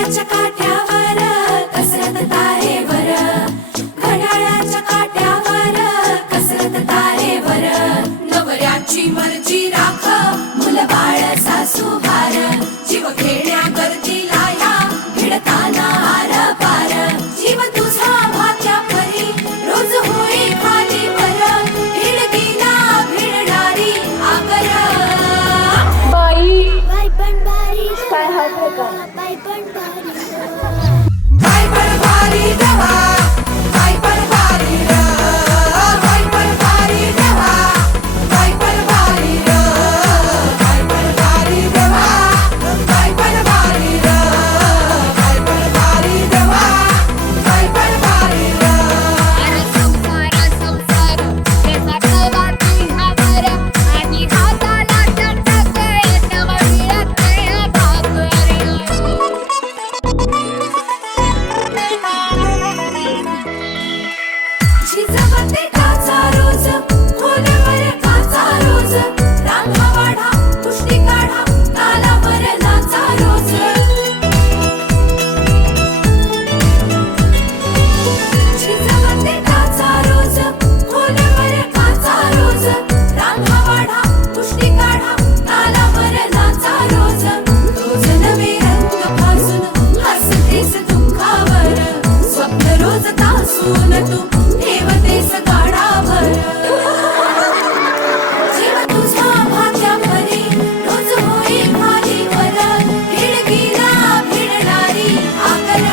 घड्याळाच्या काठ्यावर कसरत तारेवर, घड्याळाच्या काठ्यावर कसरत तारेवर. नवऱ्याची मर्जी राख मुलबाळ सासू भार, जीव खेळण्या गर्दीला या भिडताना आर पार. जीव तुझा भात्या परी रोज होई खाली वर, भिडकीला भिडणारी आगर. बाई बाई पण भारी काय हात आहे का? बाई पण भारी बाई पण भारी देवा, बाई पण भारी र, बाई पण भारी देवा, बाई पण भारी र, बाई पण भारी देवा, बाई पण भारी र, बाई पण भारी देवा, बाई पण भारी र. अरे संसार संसार त्याचा कवाती हावर, आणि हाताला चटक येतं वडियाचे भाकर. झिजवते टाचा रोज, खोलवर काचा रोज, रांगा वाढा, कुस्ती काढा, तालावर नाचा रोज. झिजवते टाचा रोज, खोलवर काचा रोज, रांगा वाढा, कुस्ती काढा, तालावर नाचा रोज. रोज नवे रंग फासून हसतेस दुःखावर, स्वप्न रोज तासून तू ठेवतेस गाडावर. जीव तुझा भात्या परी रोज होई खाली वर, भिडकीला भिडणारी आगर.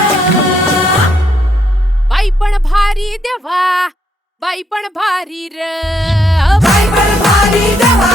बाई पण भारी देवा, बाई पण भारी र, बाई पण भारी देवा,